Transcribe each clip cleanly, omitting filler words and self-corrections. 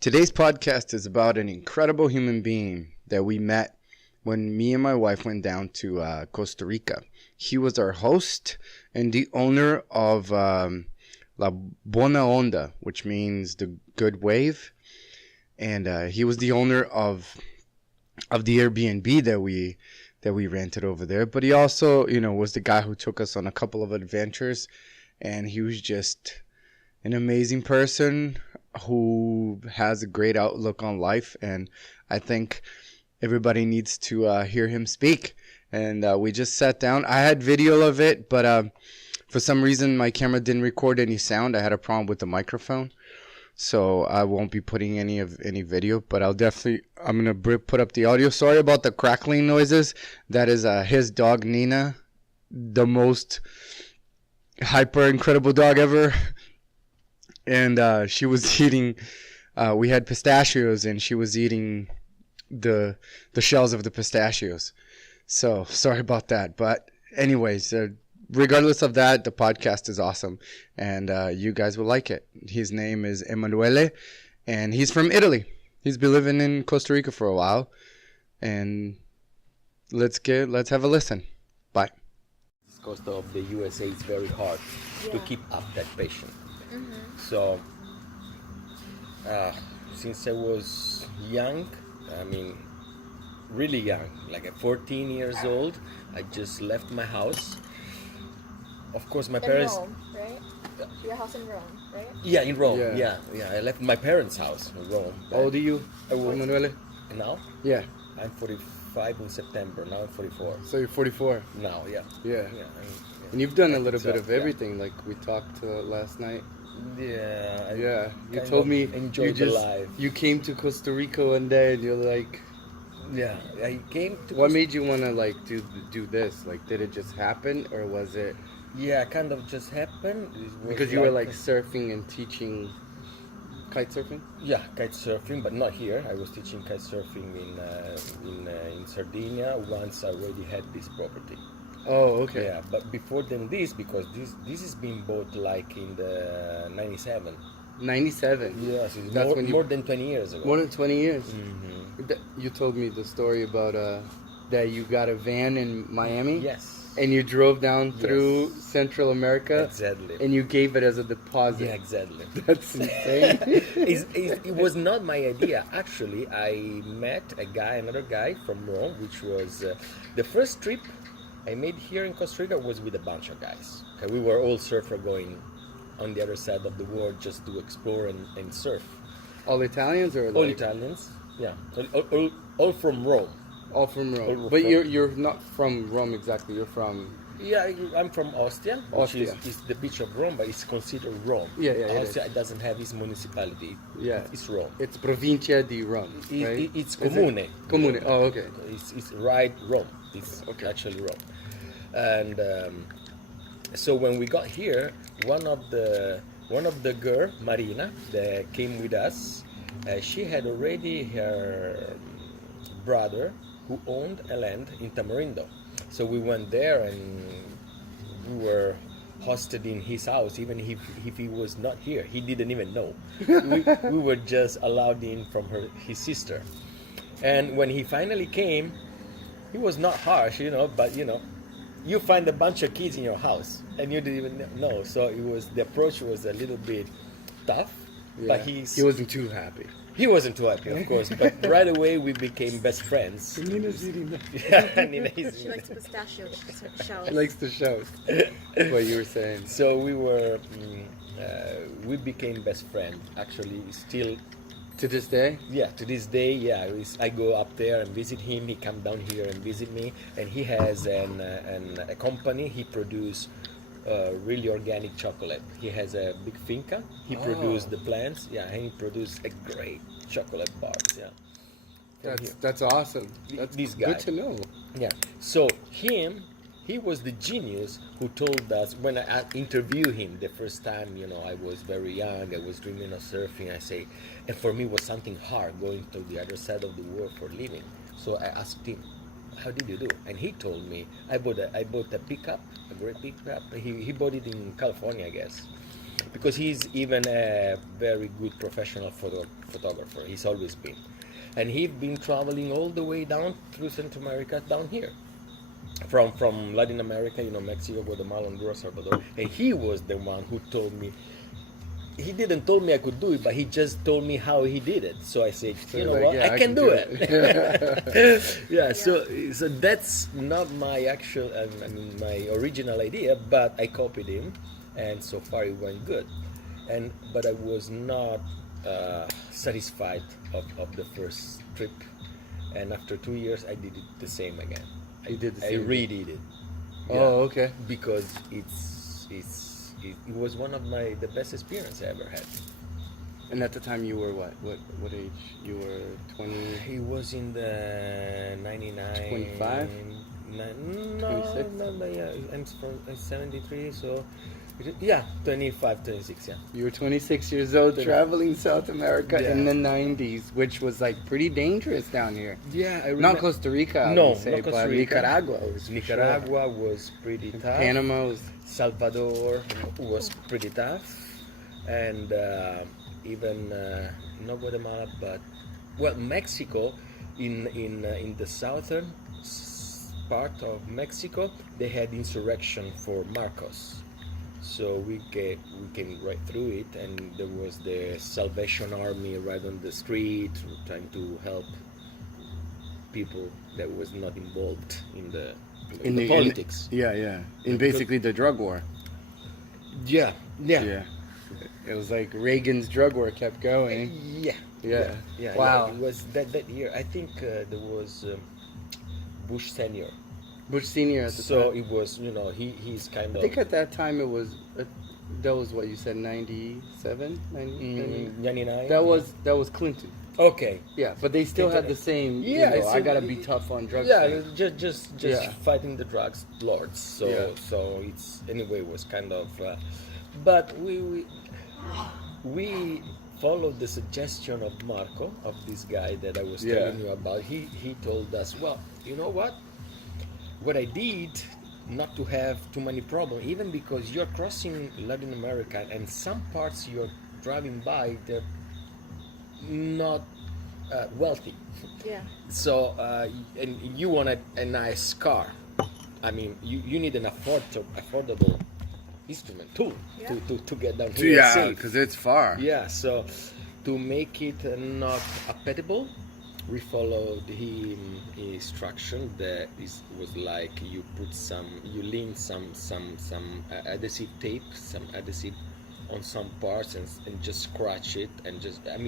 Today's podcast is about an incredible human being that we met when me and my wife went down to Costa Rica. He was our host and the owner of La Buena Onda, which means the good wave. And he was the owner of the Airbnb that we rented over there. But he also, was the guy who took us on a couple of adventures. And he was just an amazing person who has a great outlook on life. And I think everybody needs to hear him speak. And we just sat down. I had video of it, but for some reason my camera didn't record any sound. I had a problem with the microphone. So I won't be putting any video, but I'm going to put up the audio. Sorry about the crackling noises. That is his dog, Nina, the most hyper incredible dog ever. And she was eating, we had pistachios, and she was eating the shells of the pistachios. So sorry about that. But anyways, regardless of that, the podcast is awesome, and you guys will like it. His name is Emanuele, and he's from Italy. He's been living in Costa Rica for a while, and let's have a listen. Bye. Coast of the USA is very hard to keep up that patient. Mm-hmm. So since I was young, really young, like at 14 years old, I just left my house. Of course, my parents. Rome, right? Your house in Rome, right? Yeah, in Rome. Yeah. Yeah. I left my parents' house in Rome. How old are you, Emanuele? Now? Yeah. I'm 45 in September. Now I'm 44. So you're 44. Now, yeah. Yeah. Yeah. And you've done a little bit of everything, like we talked last night. Yeah. You told me life. you came to Costa Rica one day, and you're like, yeah, I came to. What made you want to do this? Like, did it just happen, or was it? Yeah, kind of just happened. Because you were like surfing and teaching kite surfing? Yeah, kite surfing, but not here. I was teaching kite surfing in Sardinia once I already had this property. Oh, okay. Yeah, but before than this, because this is being bought like in the 97. 97? Yes, it's That's more than 20 years ago. More than 20 years? Mm-hmm. You told me the story about that you got a van in Miami? Yes. And you drove down through Central America. Exactly. And you gave it as a deposit. Yeah, exactly. That's insane. It was not my idea. Actually, I met another guy from Rome, which was the first trip I made here in Costa Rica was with a bunch of guys. Okay, we were all surfer going on the other side of the world just to explore and surf. All Italians or all Italians? Yeah, all from Rome. All from Rome. But you're not from Rome exactly. You're from. Yeah, I'm from Ostia, which is the beach of Rome, but it's considered Rome. Yeah. Ostia doesn't have its municipality. Yeah, it's Rome. It's Provincia di Rome. Right? It's Comune. Comune. Oh, okay. It's right Rome. It's actually Rome. And so when we got here, one of the girl, Marina, that came with us, she had already her brother who owned a land in Tamarindo. So we went there and we were hosted in his house, even if he was not here. He didn't even know. we were just allowed in from his sister. And when he finally came, he was not harsh, but you find a bunch of kids in your house and you didn't even know. So the approach was a little bit tough, but he wasn't too happy. He wasn't too happy, of course, but right away we became best friends. Nina's eating that. Yeah, Nina is. She likes pistachio shells. She likes the shows. What you were saying. So we became best friends. Actually, still. To this day? Yeah, to this day, yeah. I go up there and visit him. He come down here and visit me, and he has a company. He produces really organic chocolate. He has a big finca. He produces the plants. Yeah, and he produces a great chocolate bars. Yeah. That's awesome. That's this guy. Good to know. Yeah. So he was the genius who told us, when I interviewed him the first time, I was very young, I was dreaming of surfing, and for me it was something hard going to the other side of the world for living. So I asked him, how did you do? And he told me, I bought a pickup, a great pickup. He bought it in California, I guess. because he's even a very good professional photographer. He's always been, and he's been traveling all the way down through Central America down here, from Latin America, Mexico, Guatemala, Honduras, Salvador, and he was the one who told me. He didn't told me I could do it, but he just told me how he did it. So I said, you know like, what, yeah, I can do it. Yeah. So that's not my actual, my original idea, but I copied him, and so far it went good. But I was not satisfied of the first trip, and after 2 years I did it the same again. I redid it. Yeah, Oh, okay. because it was one of the best experience I ever had. And at the time you were what? What age? You were 20? He was in the 99. 25? No, 26? no, yeah, I'm from 73, so yeah, 25, 26, yeah. You were 26 years old, traveling South America in the 90s, which was like pretty dangerous down here. Yeah, I Not Costa Rica, I No, would say, not Costa but Rica. Nicaragua was Nicaragua was pretty tough. Panama was... Salvador was pretty tough, and even not Guatemala, but Mexico, in the southern part of Mexico, they had insurrection for Marcos. So we came right through it, and there was the Salvation Army right on the street trying to help people that was not involved in the politics. In basically the drug war. Yeah. It was like Reagan's drug war kept going. Yeah. Wow. It was that year. I think there was Bush Senior. Bush Senior at the time. So it was, he's kind of. I think at that time it was. That was what you said, 97, 99. That was Clinton. Okay. Yeah, but they still had the same. Yeah, I gotta be tough on drugs. Yeah, just fighting the drugs lords. So it's anyway was kind of, but we followed the suggestion of Marco, of this guy that I was telling you about. He told us, well, you know what I did, not to have too many problems, even because you're crossing Latin America and some parts you're driving by, they're not wealthy. Yeah. So and you want a nice car. I mean, you need an affordable instrument tool to get down here. Yeah, because it's far. Yeah, so to make it not appetible, we followed his instruction. That was like you lean some adhesive tape, some adhesive on some parts and just scratch it and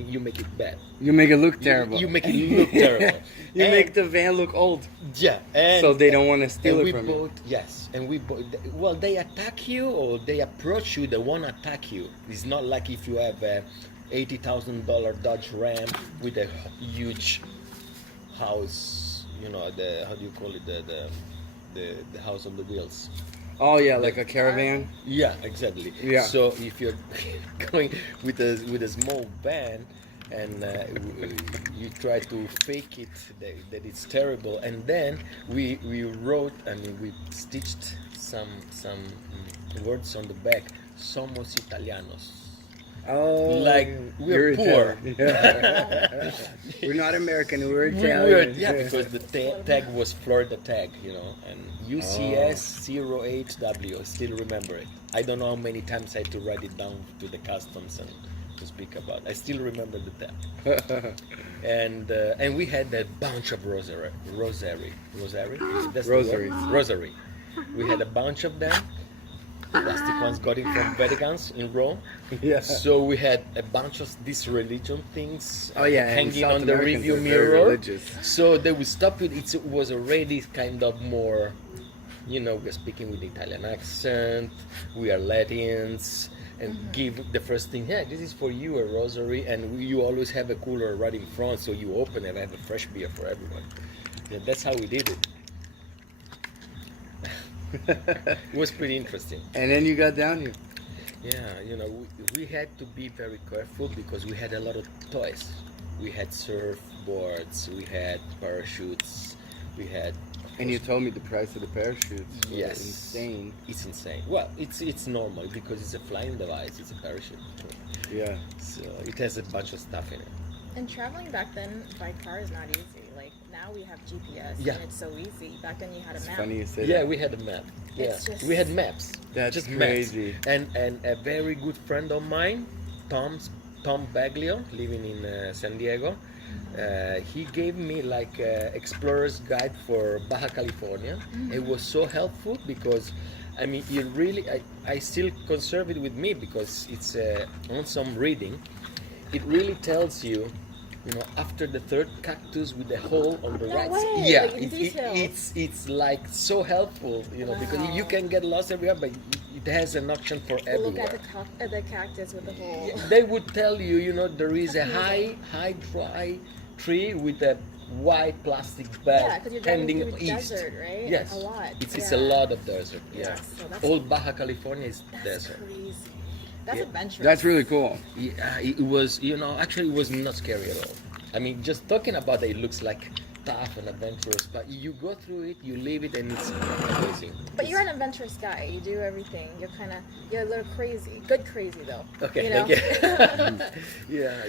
you make it bad. You make it look terrible. You make it look terrible. You make the van look old. Yeah, and so they don't want to steal it from you. Yes, and well, they attack you or they approach you. They want to attack you. It's not like if you have a $80,000 Dodge Ram with a huge house. How do you call it? The house on the wheels. Oh yeah, like a caravan. Yeah, exactly. Yeah. So if you're going with a small van and you try to fake it that it's terrible, and then we wrote, we stitched some words on the back. Somos Italianos. Oh, like we're poor. Yeah. We're not American. We're Italian. Because the tag was Florida tag, and UCS 08W. I still remember it. I don't know how many times I had to write it down to the customs and to speak about. I still remember the tag. And we had a bunch of rosary. That's Rosaries. Rosary. We had a bunch of them. Plastic ones got it from Vaticans in Rome. Yeah. So we had a bunch of these religion things hanging on the Americans review are very mirror. religious. So they would stop it. It was already kind of more, we're speaking with Italian accent. We are Latins, and give the first thing. Yeah, this is for you, a rosary, and you always have a cooler right in front, so you open it and have a fresh beer for everyone. Yeah, that's how we did it. It was pretty interesting. And then you got down here. Yeah, we had to be very careful because we had a lot of toys. We had surfboards, we had parachutes, we had And you told me the price of the parachutes were Yes. insane. It's insane. Well, it's normal because it's a flying device. It's a parachute. Yeah. So it has a bunch of stuff in it. And traveling back then by car is not easy. Like now we have GPS Yeah. and it's so easy. Back then you had a It's map. funny you say Yeah, that. we had a map. Yeah, It's just- we had maps. That's just crazy. Maps. And a very good friend of mine, Tom Baglio, living in San Diego. He gave me like a explorer's guide for Baja California. It was so helpful because, I mean, I still conserve it with me because it's on some reading. It really tells you, after the third cactus with the hole on the No right way, side. Yeah, like in details. it's like so helpful, because you Wow. can get lost everywhere, but it has an option for Look everywhere. at the cactus with the hole. Yeah, they would tell you, there is a That's high dry tree with a white plastic Yeah, bag because you're driving tending through east. desert, right? Yes, A lot. It's Yeah. a lot of desert. Yeah, Yeah, so that's- all Baja California is That's desert. crazy. That's Yeah. adventurous. That's really cool. Yeah, it was, actually, it was not scary at all. I mean, just talking about it, it looks like tough and adventurous, but you go through it, you live it, and it's amazing. But you're an adventurous guy. You do everything. You're a little crazy. Good crazy though. Okay, You know? thank you. yeah,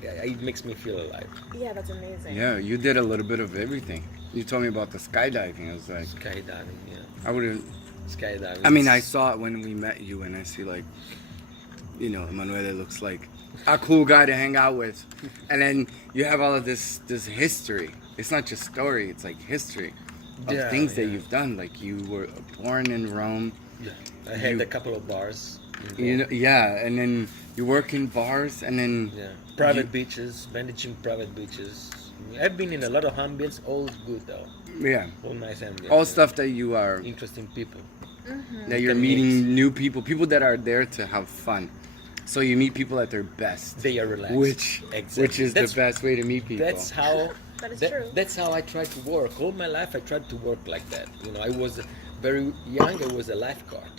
Yeah. it makes me feel alive. Yeah, that's amazing. Yeah, you did a little bit of everything. You told me about the skydiving. I was like, Skydiving, yeah. I wouldn't. Skydiving. I mean, I saw it when we met you, and I see like, Emanuele looks like a cool guy to hang out with, and then you have all of this history. It's not just story; it's like history of Yeah, things that yeah. you've done. Like you were born in Rome. Yeah. I had You- a couple of bars. Yeah, and then you work in bars, and then Yeah. Private beaches, managing private beaches. I've been in a lot of ambience, all good though. yeah, All nice ambience. all stuff that you are Interesting people. that you're Can meeting new people that are there to have fun. So you meet people at their best, They are relaxed. which Exactly. is the best way to meet people. That's how. That is true. That's how I try to work. All my life, I tried to work like that. I was very young. I was a lifeguard.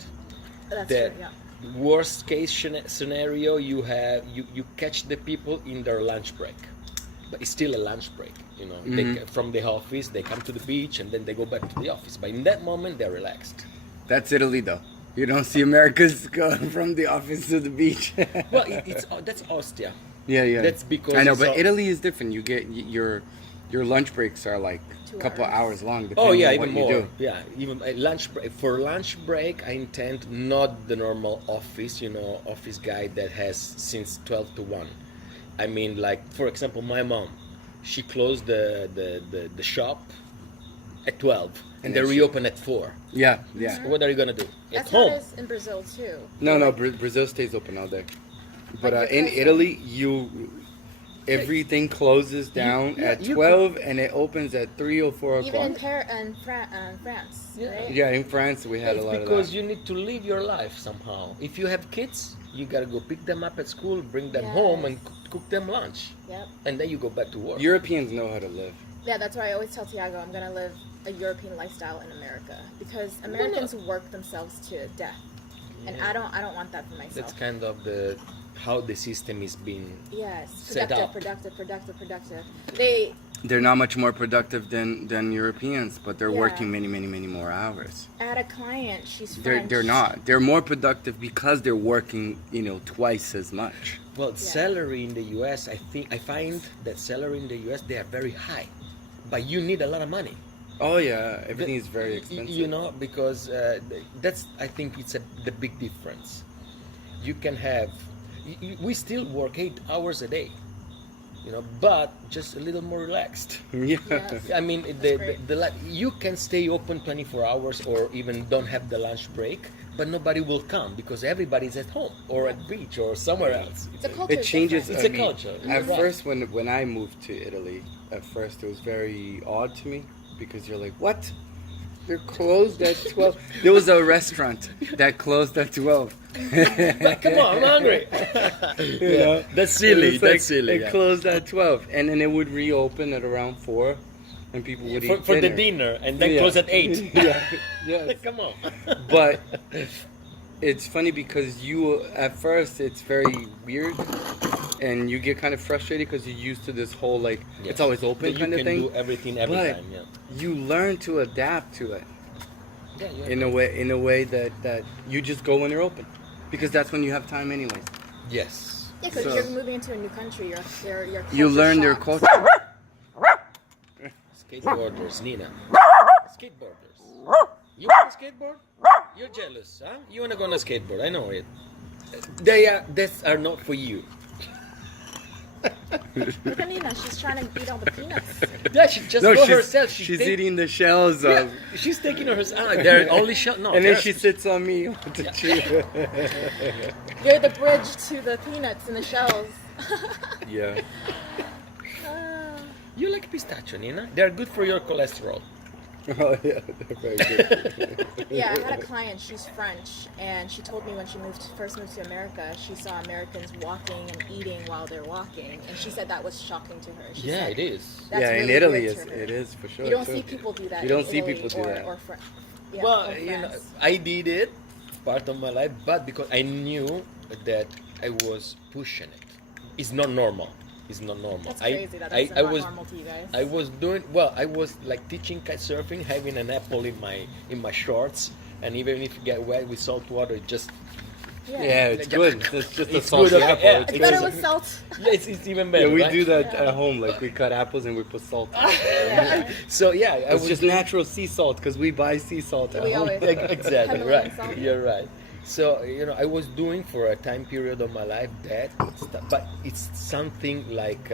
That's The true. Yeah. worst case scenario, you catch the people in their lunch break, but it's still a lunch break. From the office, they come to the beach and then they go back to the office. But in that moment, they're relaxed. That's Italy, though. You don't see Americans going from the office to the beach. Well, that's Ostia. yeah. That's because I know, it's but all- Italy is different. You get your lunch breaks are like 2 a couple hours. hours long. Oh depending yeah, on even what more. you do. Yeah, even lunch break. For lunch break, I intend not the normal office, office guy that has since 12 to 1. I mean, like for example, my mom, she closed the shop at 12, and they then she- reopen at 4. Yeah. So what are you gonna do at That's how home? it is in Brazil too. No, Brazil stays open all day. But Like in because- Italy, everything closes down yeah, at you 12 and it opens at 3 or 4 Even in o'clock. France, Yeah. right? Yeah, in France we had a It's lot of because that. you need to live your life somehow. If you have kids, you gotta go pick them up at school, bring them home, and cook them lunch, Yep. and then you go back to work. Europeans know how to live. Yeah, that's why I always tell Tiago I'm gonna live a European lifestyle in America because Americans work themselves to death, and I don't want that for myself. That's kind of how the system is being. Yes, set up. productive. They're not much more productive than Europeans, but they're Yeah. working many more hours. I had a client. She's They're French. not. They're more productive because they're working, twice as much. Well, salary in the U.S. I find that salary in the U.S. they are very high, but you need a lot of money. Oh yeah, everything is very expensive. Because that's I think it's the big difference. You can have. We still work 8 hours a day, but just a little more relaxed. Yeah. Yes. I mean, great. you can stay open 24 hours or even don't have the lunch break, but nobody will come because everybody's at home or at beach or somewhere else. The culture It is changes. different. It's a culture. At Right. first, when I moved to Italy, it was very odd to me because you're like, what? They're closed at 12. There was a restaurant that closed at 12. But come on, I'm hungry. You know? That's silly. It's like, That's silly. It yeah. closed at 12, and then it would reopen at around 4, and people would eat For the dinner and then Yeah. close at 8. Yeah. Come on. But it's funny because at first it's very weird and you get kind of frustrated because you're used to this whole like Yes. it's always open That kind of You thing. can do everything every But time. Yeah. you learn to adapt to it Yeah. in a way that you just go when they're open, because that's when you have time anyways. Yes. Yeah, because So- you're moving into a new country. Your You learn their shocked. culture. Skateboarders, Nina. Skateboarders. You want a skateboard? You're jealous, huh? You wanna go on a skateboard? I know it. These are not for you. Look at Nina. She's trying to eat all the peanuts. Yeah, she just No, go she's, herself. she's eating the shells Yeah, of, she's taking hers. They're only shell. No, and then they're- she sits on me to chew. You're the bridge to the peanuts and the shells. Yeah. You like pistachio, Nina? They're good for your cholesterol. Oh yeah, they're very good. Yeah, I had a client. She's French, and she told me when she first moved to America, she saw Americans walking and eating while they're walking, and she said that was shocking to her. She Yeah, said it is. that's Yeah, in really Italy weird to her. it is for sure. You don't too. see people do that. You don't in see Italy people do that. Or yeah, Well, or you know, France. I did it part of my life, but because I knew that I was pushing it. It's not normal. It's not normal. That's crazy. That's not normal to you guys. I was doing well. I was like teaching kite surfing, having an apple in my shorts, and even if you get wet with salt water, it just Yeah, it's good. It's just a It's salty good, okay, apple. yeah. It's It's better good. with salt. yeah, it's even better. Yeah, we right? do that at home. Like we cut apples and we put salt. Yeah. So yeah, I It's was just natural sea salt because we buy sea salt at We home. always- exactly Himalayan right. salt. You're right. So I was doing for a time period of my life that, but it's something like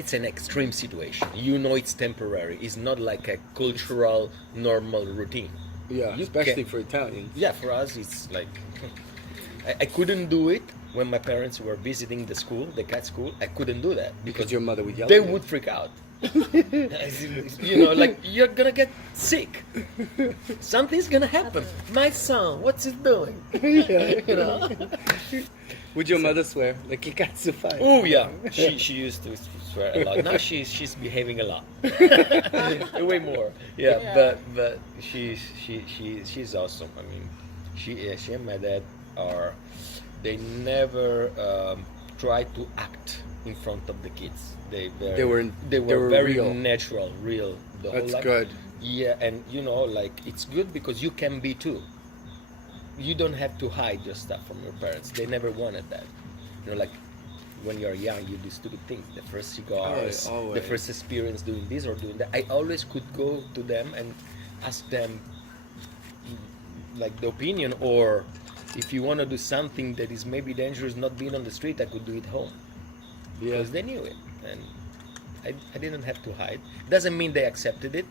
it's an extreme situation. It's temporary. It's not like a cultural normal routine. Yeah, You especially can- for Italians. Yeah, for us it's like I couldn't do it when my parents were visiting the school, the cat school. I couldn't do that Because your mother would yell. they at you. would freak out. Like you're gonna get sick. Something's gonna happen. My son, what's he doing? You know? Would your mother swear? Like, "Che cazzo fai?" Oh yeah, she used to swear a lot. Now she's behaving a lot, way more. Yeah, Yeah. but she's awesome. I mean, she and my dad they never try to act in front of the kids. They were they were very real. natural, real. The whole That's life. good. Yeah, and like it's good because you can be too. You don't have to hide your stuff from your parents. They never wanted that. Like when you're young, you do stupid things. The first cigars, Always. the first experience doing this or doing that. I always could go to them and ask them like the opinion, or if you want to do something that is maybe dangerous, not being on the street, I could do it home. Yeah. Because they knew it, and I didn't have to hide. Doesn't mean they accepted it,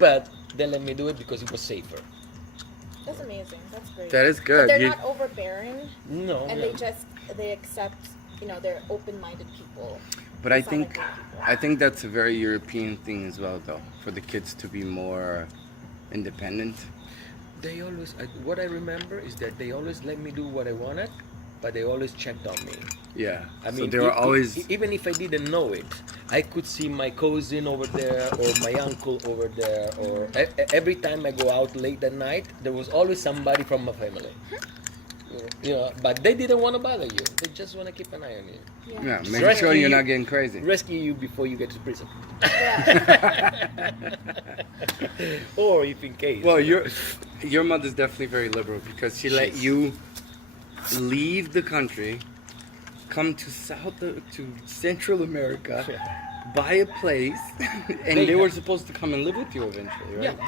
but they let me do it because it was safer. That's amazing. That's great. That is But good. they're You- not overbearing, No, and no. they accept. They're open-minded people. But I They sound think like good people. I think that's a very European thing as well, though, for the kids to be more independent. They always. What I remember is that they always let me do what I wanted, but they always checked on me. Yeah. I So mean, they were always. even if I didn't know it, I could see my cousin over there or my uncle over there, or every time I go out late at night, there was always somebody from my family. But they didn't want to bother you. They just want to keep an eye on you, Yeah, Just make sure rescue you're you- not getting crazy. rescue you before you get to prison, Yeah. or if in case. Well, your mother's definitely very liberal because she let She's- you leave the country, come to Central America, buy a place, and They they were have- supposed to come and live with you eventually, right? Yeah,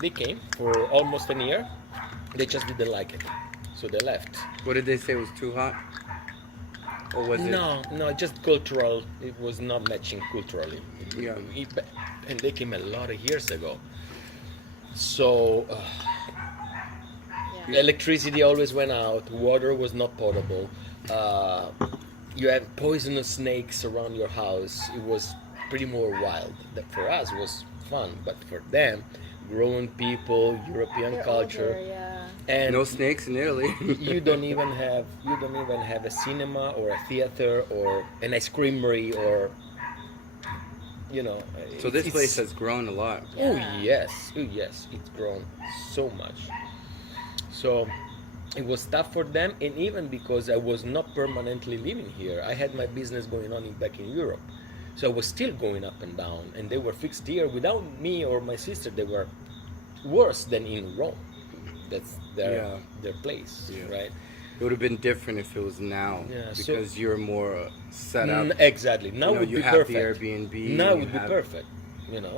they came for almost a year. They just didn't like it, so they left. What did they say was too hot? Or was it? No, just cultural. It was not matching culturally. Yeah. And they came a lot of years ago. So Yeah. electricity always went out. Water was not potable. You had poisonous snakes around your house. It was pretty more wild. That for us was fun, but for them, grown people, European They're culture, older, yeah. and No snakes in Italy. you don't even have a cinema or a theater or an ice creamery or So this it's- place has grown a lot. oh Yeah. yes it's grown so much. So it was tough for them, and even because I was not permanently living here, I had my business going on back in Europe, so I was still going up and down, and they were fixed here. Without me or my sister, they were worse than in Rome. That's their place, right? It would have been different if it was now, because you're more set up. Exactly. Now would you be have perfect. the Airbnb. Now would be perfect,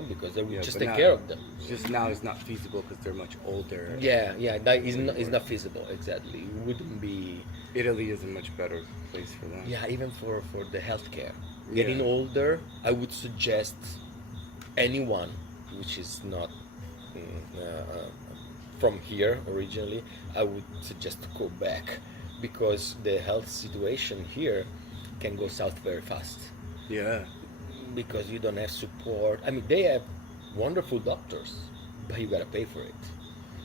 because they would just take care of them. Just now it's not feasible because they're much older. Yeah, that is not feasible. Exactly. It wouldn't be. Italy is a much better place for them. Yeah, even for the healthcare. Getting older, I would suggest anyone which is not from here originally, I would suggest to go back, because the health situation here can go south very fast. Yeah. Because you don't have support. I mean, they have wonderful doctors, but you gotta pay for it,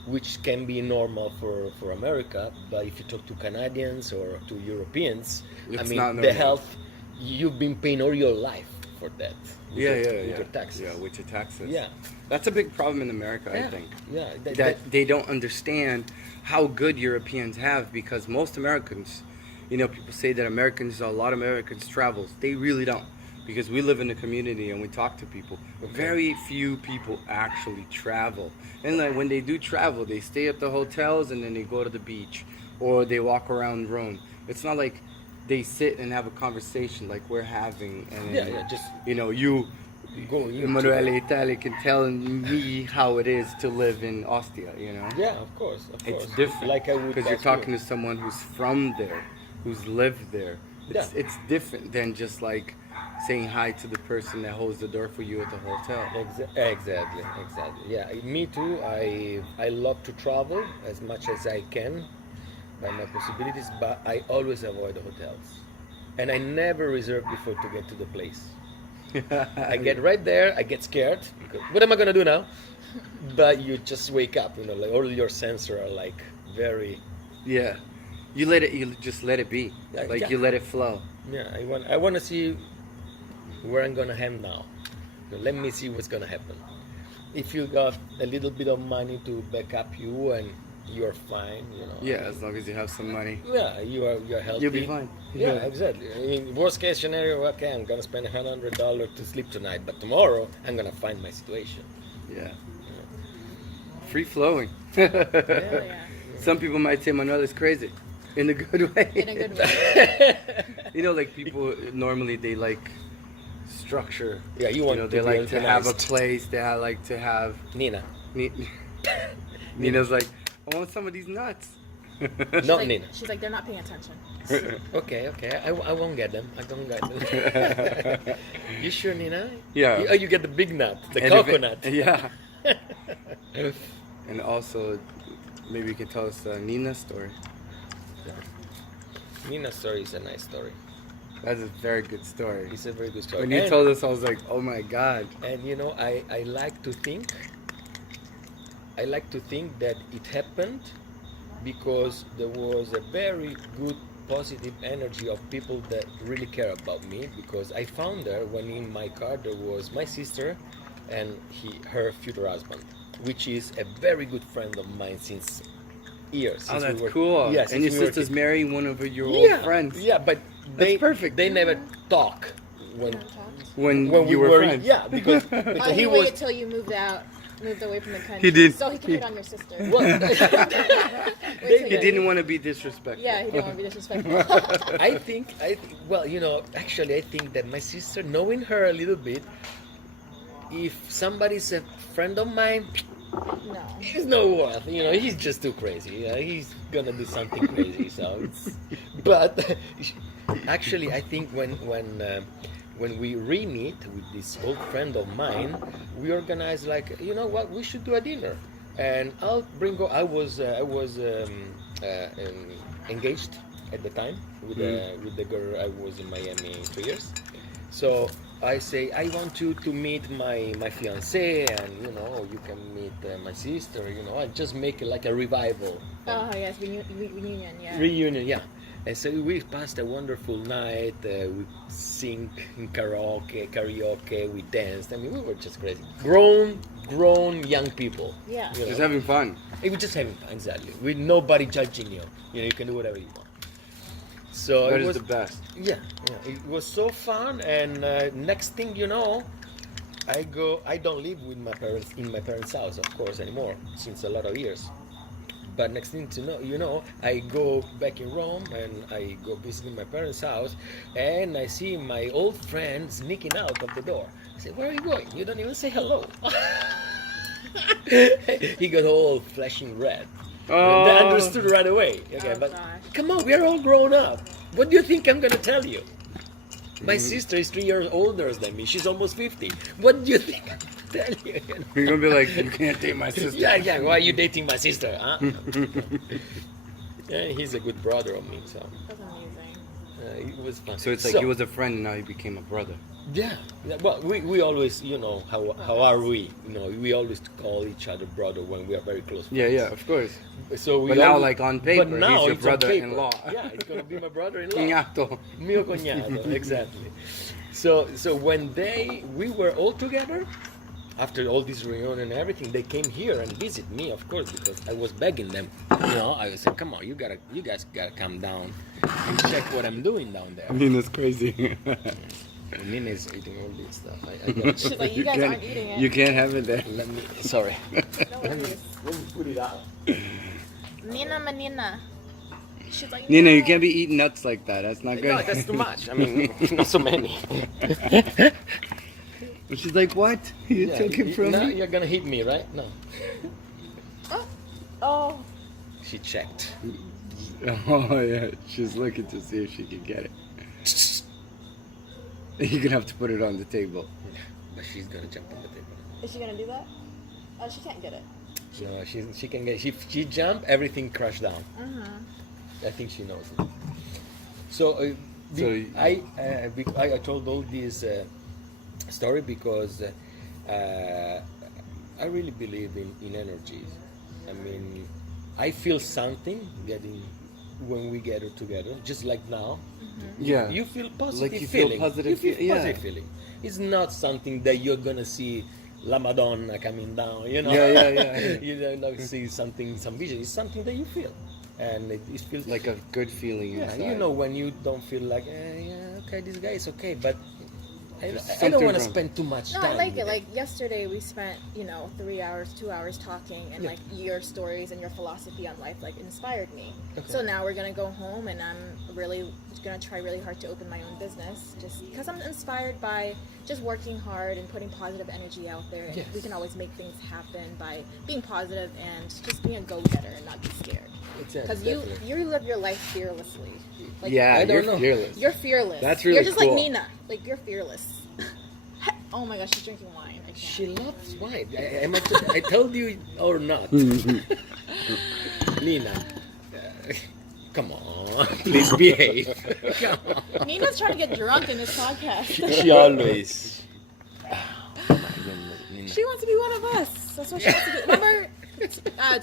which can be normal for America. But if you talk to Canadians or to Europeans, It's I not mean, the normal. health, you've been paying all your life for that. With your taxes. Yeah, with your taxes. Yeah. That's a big problem in America, I think. Yeah. That they don't understand how good Europeans have, because most Americans, people say that a lot of Americans travel. They really don't, because we live in a community and we talk to people. Very few people actually travel. And like when they do travel, they stay at the hotels and then they go to the beach or they walk around Rome. It's not like they sit and have a conversation like we're having. And just you go. Emanuele Vitalett can tell me how it is to live in Ostia, Yeah, of course. It's different, Like I would, because you're talking to someone who's from there, who's lived there. It's different than just like saying hi to the person that holds the door for you at the hotel. Exactly. Yeah, me too. I love to travel as much as I can by my possibilities, but I always avoid the hotels, and I never reserve before to get to the place. I get right there, I get scared, because what am I gonna do now? But you just wake up, like all your senses are like very. Yeah, you just let it be, you let it flow. Yeah, I want to see where I'm gonna end now. Let me see what's gonna happen. If you got a little bit of money to back up you, and you're fine, Yeah, as long as you have some money. Yeah, you're healthy. You'll be fine. Yeah, exactly. I mean, worst case scenario, okay, I'm gonna spend $100 to sleep tonight, but tomorrow I'm gonna find my situation. Yeah. Free flowing. Yeah. Some people might say Manuel is crazy, in a good way. In a good way. Like people normally they like structure. Yeah, you want they to like be to have a organized. place. They like to have. Nina. Nina's like, I want some of these nuts. Not Nina. She's like, they're not paying attention. Okay. I won't get them. I don't get them. You sure, Nina? Yeah. You get the big nut, the And coconut. Yeah. And also, maybe you can tell us Nina's story. Nina's story is a nice story. That's a very good story. It's a very good story. When you told us, I was like, oh my God. And I like to think that it happened because there was a very good positive energy of people that really care about me, because I found her when in my car there was my sister and her future husband, which is a very good friend of mine since years. Oh, since that's we were, cool. Yeah, and your sister's marrying one of your old friends. Yeah, but That's perfect. They never talk when When we you were were friends. Yeah, because He waited till you moved away from the country. He did. So he could hit on your sister. He didn't want to be disrespectful. Yeah, he didn't want to be disrespectful. I think actually I think that my sister, knowing her a little bit, if somebody's a friend of mine, No. he's no worth. He's just too crazy. He's gonna do something crazy. So but actually, I think when we re-meet with this old friend of mine, we organize we should do a dinner, and I'll bring. I was engaged at the time with the girl I was in Miami 2 years. So I say, I want you to meet my fiancé, and you can meet my sister. I just make it like a revival. Oh yes, reunion. Yeah. Reunion, yeah. And so we passed a wonderful night. We sing in karaoke, we danced. I mean, we were just crazy. Grown young people. Yeah. You know? Just having fun. We were just having fun, exactly. With nobody judging you. You know, you can do whatever you want. So That it is was the best. Yeah, it was so fun. And next thing you know, I don't live with my parents in my parents' house, of course, anymore, since a lot of years. But next thing to know, you know, I go back in Rome and I go visiting my parents' house, and I see my old friend sneaking out of the door. I say, "Where are you going? You don't even say hello." He got all flashing red. Oh. They understood right away. Okay, Oh, but gosh. come on, we are all grown up. What do you think I'm gonna tell you? My sister is 3 years older than me. She's almost 50. What do you think I'm gonna tell you? You know? You're gonna be like, you can't date my sister. Yeah. Why are you dating my sister? Huh? Yeah, he's a good brother of me, so That's amazing. it was fun. So it's like he was a friend and now he became a brother. Yeah. Well, we always, you know, how are we? You know, we always call each other brother when we are very close friends. Yeah, of course. So we But now, always- like on paper, but now he's your it's on brother-in-law. paper. Yeah, it's gonna be my brother-in-law. Cognato. Mio cognato, exactly. So when we were all together, after all this reunion and everything, they came here and visit me, of course, because I was begging them. You know, I said, "Come on, you guys gotta come down and check what I'm doing down there." I mean, that's crazy. Nina is eating all this stuff. I gotta, She's like, you guys aren't eating it. You can't have it there. let me. Sorry. No worries. Let me put it out. Nina Manina. She's like, Nina, no. you can't be eating nuts like that. That's not good. No, that's too much. I mean, not so many. She's like, what? You took it from now me? you're gonna hit me, right? No. Oh. She checked. Oh, yeah. She's looking to see if she can get it. You're gonna have to put it on the table. But she's gonna jump on the table. Is she gonna do that? Oh, she can't get it. No, she can get. She jumped. Everything crashed down. Mm-hmm. I think she knows it. So, I told all this story because I really believe in energies. I mean, I feel something when we gather together, just like now. Yeah. You feel positive Like you feel feeling. positive You feel fe- yeah. positive feeling. It's not something that you're gonna see La Madonna coming down. You know. Yeah. You don't like see some vision. It's something that you feel, and it feels Like a good feeling yeah. inside. You know when you don't feel like yeah, okay, this guy is okay, but I don't something want to wrong. spend too much No, time. I like with it. Like yesterday, we spent 3 hours, 2 hours talking, and Yeah. like your stories and your philosophy on life like inspired me. Okay. So now we're gonna go home, and I'm really gonna try really hard to open my own business, just because I'm inspired by just working hard and putting positive energy out there. And Yes. we can always make things happen by being positive and just being a go-getter and not be scared. Exactly, Because definitely. you live your life fearlessly. Like, Yeah, I don't you're know. fearless. you're fearless. That's really You're just cool. like Nina. Like you're fearless. Oh my gosh, she's drinking wine. I can't. She loves wine. I told you or not, Nina. Come on, please behave. Come on. Nina's trying to get drunk in this podcast. She always. Oh my goodness, Nina. She wants to be one of us. That's what she wants to do. Remember,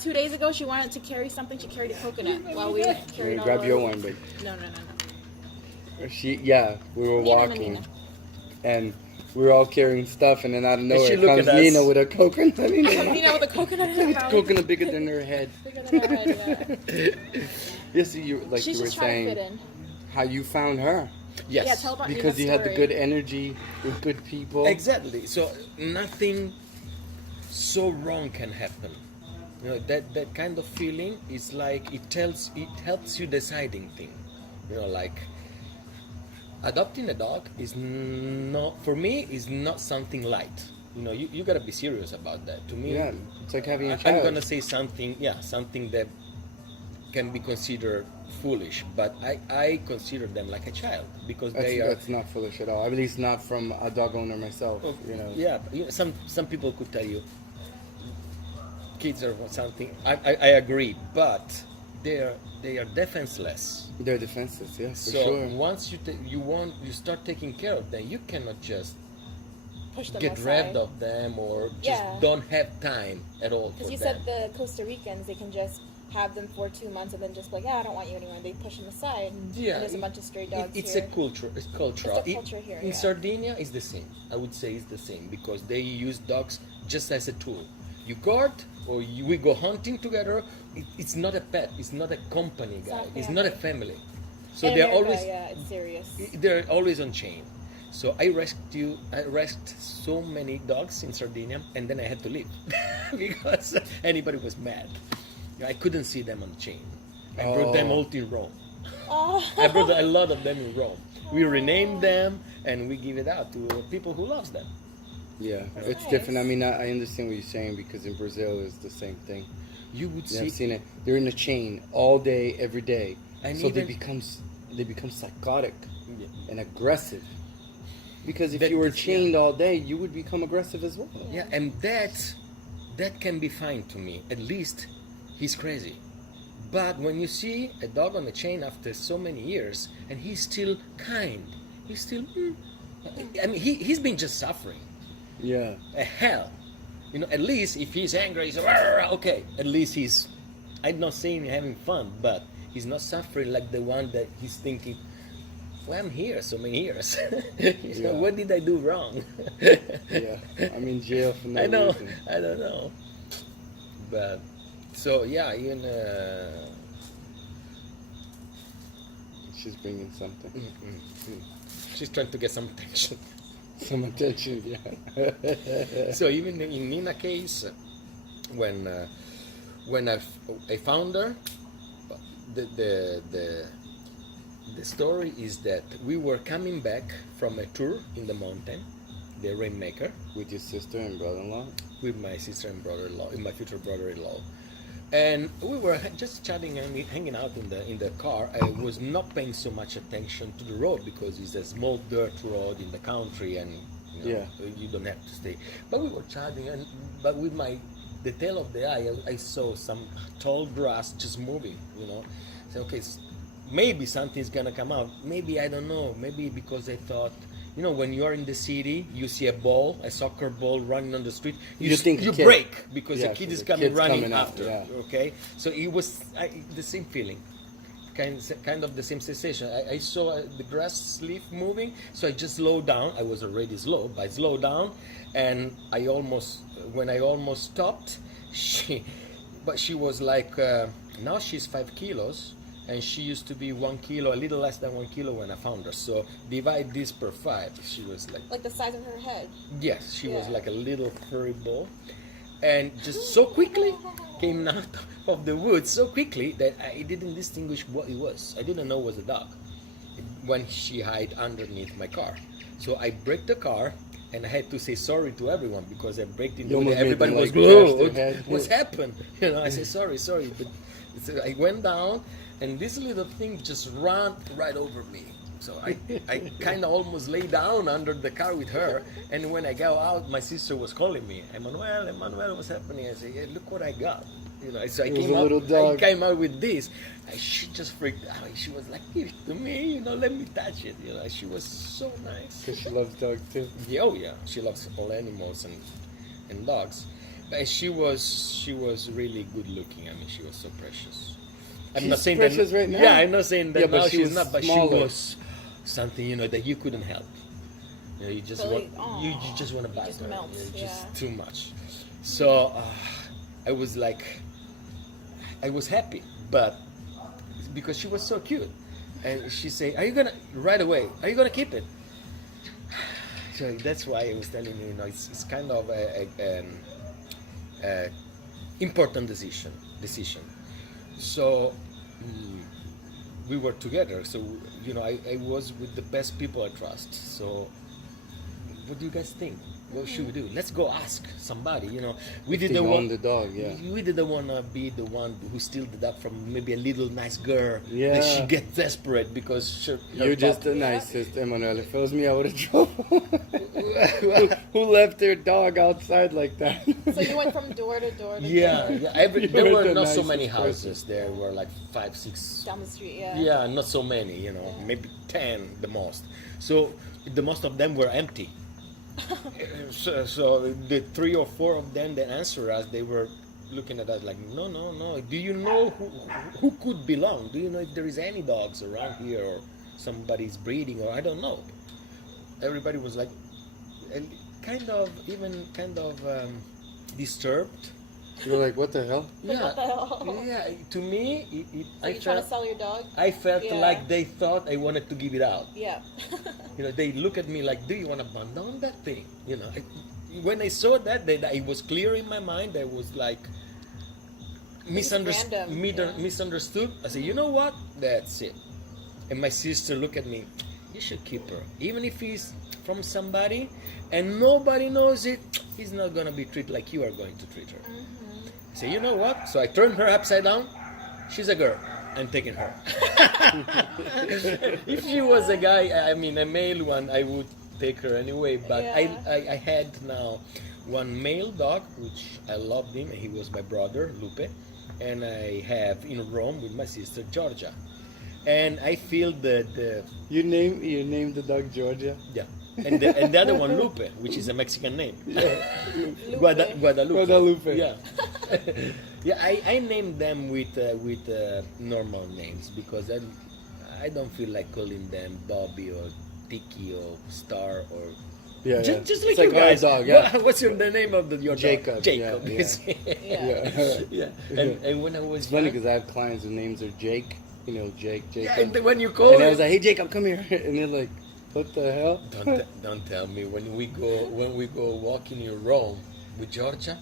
2 days ago, she wanted to carry something. She carried a coconut while we carried all Grab your our- wine, babe. No. We were Nina walking, Manina. and we were all carrying stuff, and then out of nowhere she look comes at us. Nina with a coconut. Nina with a coconut in her mouth. Coconut bigger than her head. Bigger than her head, yeah. Yes, you like She's you were just trying to fit saying in. how you found her Yes. Yeah, tell about because Nina's you had the story. good energy with good people. Exactly. So nothing so wrong can happen. You know that kind of feeling is like it helps you deciding thing. You know, like adopting a dog is not for me is not something light. You know, you gotta be serious about that. To me, Yeah, it's like having a I'm child. gonna say something that can be considered foolish, but I consider them like a child because they are. That's not foolish at all. At least not from a dog owner myself. You know. Yeah, some people could tell you kids are something. I agree, but they are defenseless. They're defenseless, yeah, for So sure. once you start taking care of them, you cannot just Push them get aside. rid of them or just Yeah. don't have time at all. Because for you them. said the Costa Ricans, they can just have them for 2 months and then just be like, yeah, I don't want you anymore. They push them aside. Yeah, And there's a bunch of stray dogs it's here. a culture. It's cultural. It's a culture here, In yeah. Sardinia, it's the same. I would say it's the same because they use dogs just as a tool. You guard or we go hunting together. It's not a pet. It's not a company guy. Exactly, It's yeah. not a family. So In they're America, always yeah, it's serious. they're always on chain. So I rescued so many dogs in Sardinia, and then I had to leave because anybody was mad. I couldn't see them on chain. I brought them all to Rome. Oh. I brought a lot of them in Rome. We renamed them and we give it out to people who loves them. Yeah, That's it's nice. different. I mean, I understand what you're saying because in Brazil it's the same thing. You would Yeah, see I've seen it. They're in a chain all day, every day. And So they even- become psychotic Yeah. and aggressive. Because if That- you were yeah. chained all day, you would become aggressive as well. Yeah, and that can be fine to me. At least he's crazy. But when you see a dog on a chain after so many years and he's still kind, he's still I mean he's been just suffering. Yeah. A hell. You know, at least if he's angry, he's okay. At least he's I'm not saying having fun, but he's not suffering like the one that he's thinking, well, I'm here so many years. You know, Yeah. what did I do wrong? Yeah. I'm in jail for no I know. reason. I don't know. But so yeah, even She's bringing something. she's trying to get some attention. Some attention, yeah. So even in Nina's case, when I found her, the story is that we were coming back from a tour in the mountain, the Rainmaker, With your sister and brother-in-law? with my sister and brother-in-law, and my future brother-in-law. And we were just chatting and hanging out in the car. I was not paying so much attention to the road because it's a small dirt road in the country, and you don't have to stay. But we were chatting, but with the tail of the eye, I saw some tall grass just moving. You know, so okay, maybe something's gonna come out. Maybe I don't know. Maybe because I thought. You know, when you are in the city, you see a soccer ball running on the street. You think you a kid. break because Yeah, the kid is the coming kid's running coming out, after. yeah. Okay, so it was the same feeling, kind of the same sensation. I saw the grass leaf moving, so I just slowed down. I was already slow, but I slowed down, and when I almost stopped, she was like now she's 5 kilos. And she used to be 1 kilo, a little less than 1 kilo when I found her. So divide this per 5. She was like the size of her head. yes, she was Yeah. like a little furry ball, and just so quickly came out of the woods so quickly that I didn't distinguish what it was. I didn't know it was a dog when she hid underneath my car. So I braked the car. And I had to say sorry to everyone because I braked in the You way almost that everybody made was them, like, whoa, crash their head. what's happened? You know, I said sorry, but so I went down, and this little thing just ran right over me. So I kind of almost lay down under the car with her. And when I got out, my sister was calling me, Emanuele, what's happening? I said, hey, look what I got. You know, so I It was came a out. little dog. I came out with this. And she just freaked out. She was like, give it to me. You know, let me touch it. You know, she was so nice. Because she loves dogs too. Yeah, oh yeah, she loves all animals and dogs. But she was really good looking. I mean, she was so precious. I'm She's not saying precious that. right now. Yeah, I'm not saying that Yeah, but now she she's was not. But smaller. she was something that you couldn't help. You know, you just Really? want you just want to You bite just her. melt, It's yeah. just too much. So I was like, I was happy, but because she was so cute, and she said, "Are you gonna right away? Are you gonna keep it?" So that's why I was telling you, it's kind of a important decision. So we were together. So I was with the best people I trust. So what do you guys think? What should we do? Let's go ask somebody. We If didn't they want own the dog, yeah. We didn't want to be the one who steal the dog from maybe a little nice girl. Yeah. That she get desperate because her You're just puppy- the nicest, Emanuele. If it was me, I would have trouble. Who left their dog outside like that? So you went from door to door to Yeah, door yeah. There You're were the not so nicest many person. houses. There were like 5, 6. down the street. Yeah. Yeah, not so many. Maybe 10 the most. So the most of them were empty. So the 3 or 4 of them that answered us, they were looking at us like, no, no, no. Do you know who could belong? Do you know if there is any dogs around here or somebody's breeding or I don't know. Everybody was like, and kind of disturbed. You're like, what the hell? Like, what the hell? Yeah. To me, So you trying to sell your dog? I felt Yeah. like they thought I wanted to give it out. Yeah. They look at me like, do you want to abandon that thing? When I saw that, it was clear in my mind. I was like random, yeah. misunderstood. I said, you know what? That's it. And my sister looked at me. You should keep her, even if he's from somebody and nobody knows it. He's not gonna be treated like you are going to treat her. I said, you know what? So I turned her upside down. She's a girl. I'm taking her. If she was a guy, a male one, I would take her anyway. But Yeah. I had now one male dog, which I loved him. He was my brother, Lupe. And I have in Rome with my sister, Georgia. And I feel the You named the dog Georgia? yeah. And the other one, Lupe, which is a Mexican name. Guadalupe. Guadalupe. Yeah. Yeah, I named them with normal names because I don't feel like calling them Bobby or Tiki or Star or Yeah, yeah. just like It's you like our guys. dog, yeah. What's your the name of your Jacob, dog? Jacob. yeah, Yeah. Yeah. And when I was It's funny young- because I have clients whose names are Jake. Jake. yeah, and when you call And I it- was like, hey, Jacob, come here. And they're like, what the hell? Don't tell me when we go walking in Rome with Georgia.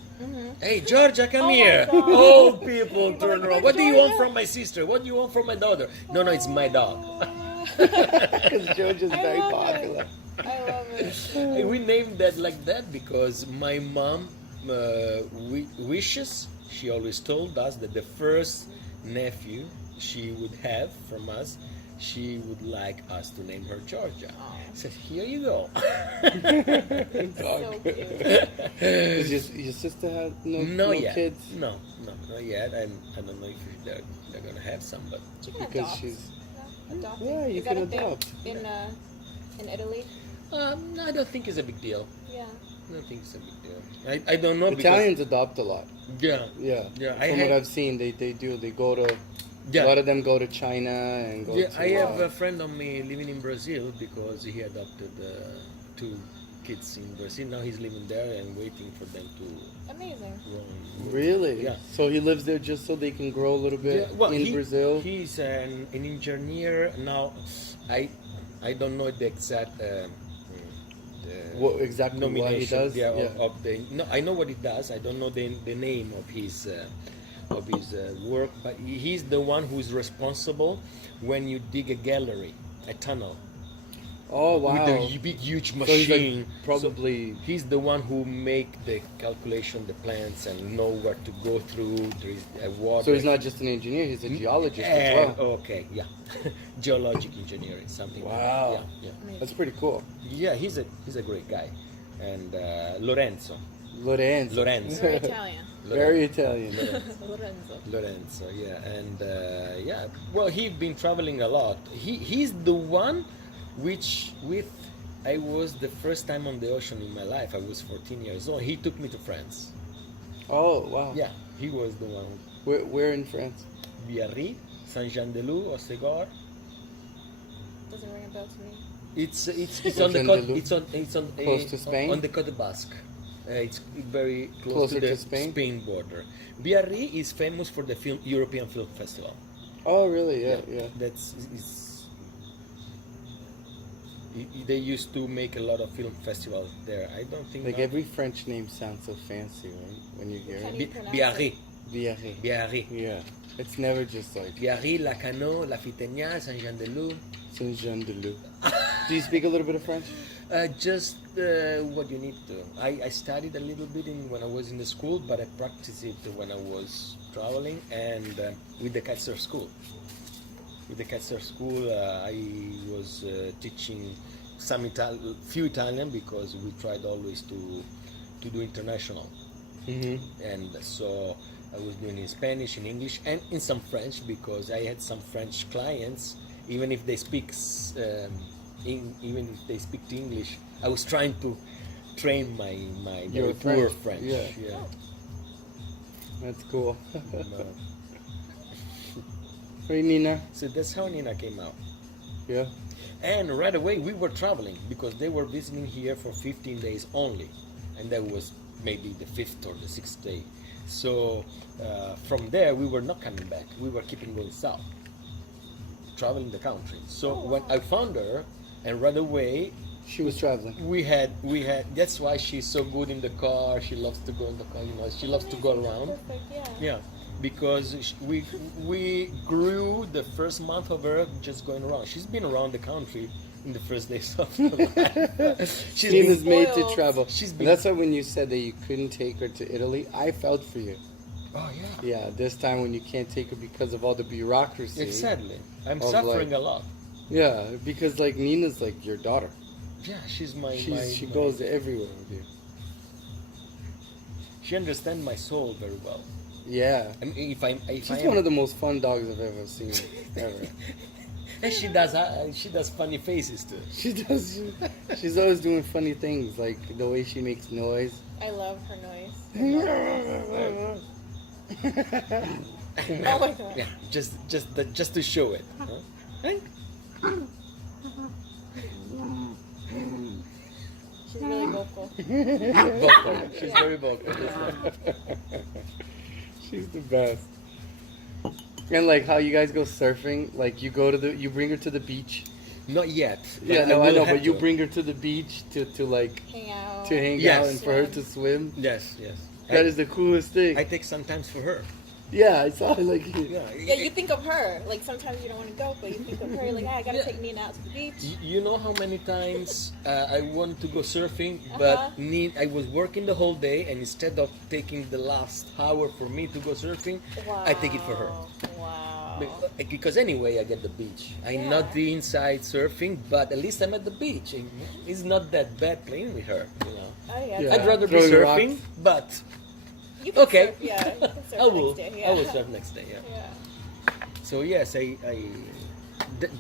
Hey Georgia, come Oh my here. God. Old people People turn like, around. "Hey, What do you want Georgia." from my sister? What do you want from my daughter? No, it's my dog. Because Georgia's I very love it. popular. I love it. Hey, we named that like that because my mom wishes. She always told us that the first nephew she would have from us, she would like us to name her Georgia. I said, here you go. So cute. Does your sister have no yet. kids? No, not yet. I don't know if they're gonna have some, but You can Because adopt. she's... No? Adopt. Yeah, you Is that can a thing adopt. in Italy? no, I don't think it's a big deal. Yeah. I don't think it's a big deal. I don't know Italians adopt a lot. because Yeah. Yeah, From what I've seen, they do. They go to... yeah. A lot of them go to China and go Yeah, to... I have a friend of me living in Brazil because he adopted 2 kids in Brazil. Now he's living there and waiting for them to Amazing. grow. Really? Yeah. So he lives there just so they can grow a little bit in Brazil? He's an engineer now. I don't know the exact What exactly what he nomination. does? Yeah, Yeah. Of the no, I know what he does. I don't know the name of his work, but he's the one who is responsible when you dig a gallery, a tunnel. Oh, wow. With a big, huge So he's like machine. probably... So he's the one who make the calculation, the plans, and know where to go through. There is a water. So he's not just an engineer, he's a geologist as And- well. Okay, yeah, geologic engineering, something. Wow. Like that. Yeah, That's pretty cool. yeah. He's a great guy, and Lorenzo. Lorenzo. Very Italian. Very Italian. Lorenzo. Lorenzo, yeah, and yeah. Well, he's been traveling a lot. He's the one I was the first time on the ocean in my life. I was 14 years old. He took me to France. Oh, wow. Yeah, he was the one. Where in France? Biarritz, Saint-Jean-de-Luz, or Segor. Doesn't ring a bell to me. It's on the Saint-Jean-de-Luz? Côte. It's on Close to Spain? On the Côte Basque. It's very close Closer to the to Spain? border. Biarritz is famous for the European Film Festival. Oh, really? Yeah. They used to make a lot of film festivals there. I don't think Like now- every French name sounds so fancy, right? When you hear Can it. you pronounce Biarritz, Biarritz. Biarritz, Yeah. It's never just like Biarritz, Lacanau, La Fitenière, Saint-Jean-de-Luz. Saint-Jean-de-Luz. Do you speak a little bit of French? Just what you need to. I studied a little bit when I was in the school, but I practiced it when I was traveling and with the Kaiser School. With the Kaiser School, I was teaching few Italian because we tried always to do international. Mm-hmm. And so I was doing in Spanish, in English, and in some French because I had some French clients. Even if they speak English, I was trying to train my Your very poor French, French. yeah. That's cool. No. Hey, Nina. So that's how Nina came out. Yeah. And right away we were traveling because they were visiting here for 15 days only, and that was maybe the 5th or the 6th day. So from there we were not coming back. We were keeping going south, traveling the country. So when I found her, and right away She was traveling. we had. That's why she's so good in the car. She loves to go in the car. You know, she loves to go around. Perfect, yeah. Yeah, because we grew the first month of her just going around. She's been around the country in the first days of her life. She's She been, was made to spoiled. travel. She's And been- that's why when you said that you couldn't take her to Italy, I felt for you. oh yeah, Yeah, this time when you can't take her because of all the bureaucracy. exactly. I'm Of, suffering like- a lot. Yeah, because like Nina's like your daughter. Yeah, she's my. She goes everywhere with you. She understands my soul very well. Yeah. I mean, if I She's am, one of the most fun dogs I've ever seen. Ever. and she does funny faces too. She does. She's always doing funny things, like the way she makes noise. I love her noise. Yeah. Oh my god. Yeah, just to show it. Huh? Hey? She's really vocal. Vocal. She's very vocal. She's the best. And like how you guys go surfing, like you bring her to the beach. Not yet. but Yeah, no, I will know, have but you to. bring her to the beach to like Hang out. to hang Yes. out and for her to swim. Yes, yes. That is the coolest thing. I take some time for her. Yeah, I saw it like Yeah. Yeah, you think of her. Like sometimes you don't want to go, but you think of her. Like, hey, I gotta take Nina out to the beach. You know how many times I wanted to go surfing, Uh-huh. but I was working the whole day, and instead of taking the last hour for me to go surfing, Wow. I take it for her. Wow. Because anyway, I get the beach. I'm not the inside surfing, but at least I'm at the beach. It's not that bad playing with her. You know, Oh yeah. Yeah. I'd rather be Throwing surfing, rocks. but You can okay. Surf, yeah. You can surf I will. next day, yeah. I will surf next day. Yeah. Yeah. So yes,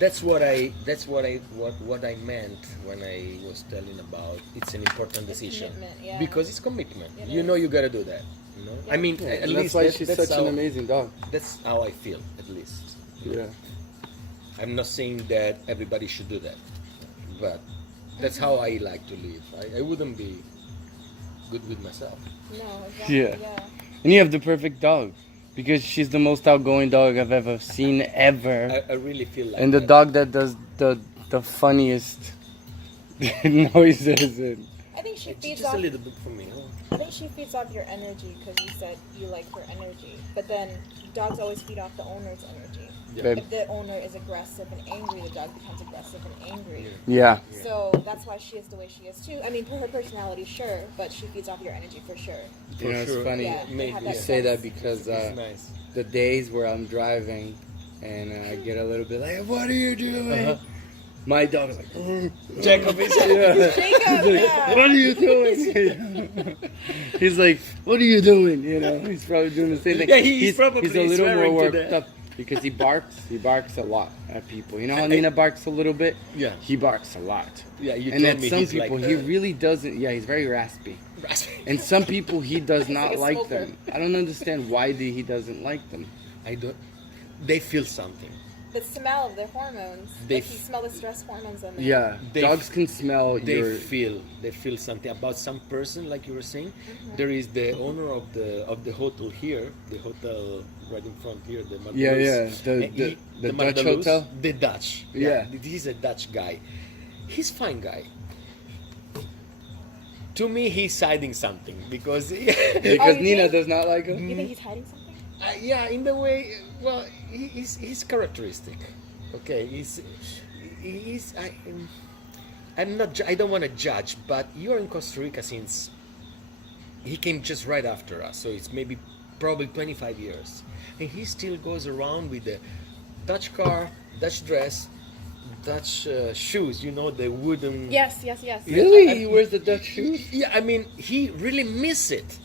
that's what I meant when I was telling about it's an important It's decision commitment, yeah. because it's commitment. It you is. know you gotta do that. You know, I mean, Yeah, at and least that's why that- she's that's such how, an amazing dog. That's how I feel, at least. Yeah. I'm not saying that everybody should do that, but that's how I like to live. I wouldn't be good with myself. No, exactly. Yeah. Yeah. And you have the perfect dog. Because she's the most outgoing dog I've ever seen ever. I really feel like And the that. dog that does the funniest noises. And I think she It's feeds just off. a little bit for me. Huh? I think she feeds off your energy because you said you like her energy. But then dogs always feed off the owner's energy. Babe. If the owner is aggressive and angry, the dog becomes aggressive and angry. Yeah. So that's why she is the way she is too. I mean, for her personality, sure, but she feeds off your energy for sure. You know, it's funny. Yeah, they Maybe. have You that say that sense. because It's nice. the days where I'm driving and I get a little bit like, what are you doing? My dog is like, Jacob is yeah. Jacob, yeah. What are you doing? He's like, what are you doing? You know, he's probably doing the same thing. Yeah, he's probably a little more swearing to worked that. up because he barks. He barks a lot at people. You know how Nina barks a little bit? Yeah. He barks a lot. Yeah, you And told at me some he's people, like, he really doesn't. Yeah, he's very raspy. And some people, he does not like a like smoker. them. I don't understand why he doesn't like them. I don't. They feel something. The smell of their hormones. They Like you smell the stress hormones in there. Yeah, They- dogs can smell They your. feel something about some person, like you were saying. There is the owner of the hotel here, the hotel right in front here, the Mandalus. Yeah, yeah, the Dutch Mandalus, hotel? the Dutch. Yeah. He's a Dutch guy. He's a fine guy. To me, he's hiding something because, Because you Nina think? does not like him. You think he's hiding something? yeah, in the way. Well, he's characteristic. Okay, he's. I'm not. I don't want to judge, but you're in Costa Rica since. He came just right after us, so it's probably 25 years, and he still goes around with the Dutch car, Dutch dress, Dutch shoes. You know, the wooden. Yes. Really? He wears the Dutch shoes? Yeah, I mean, he really miss it.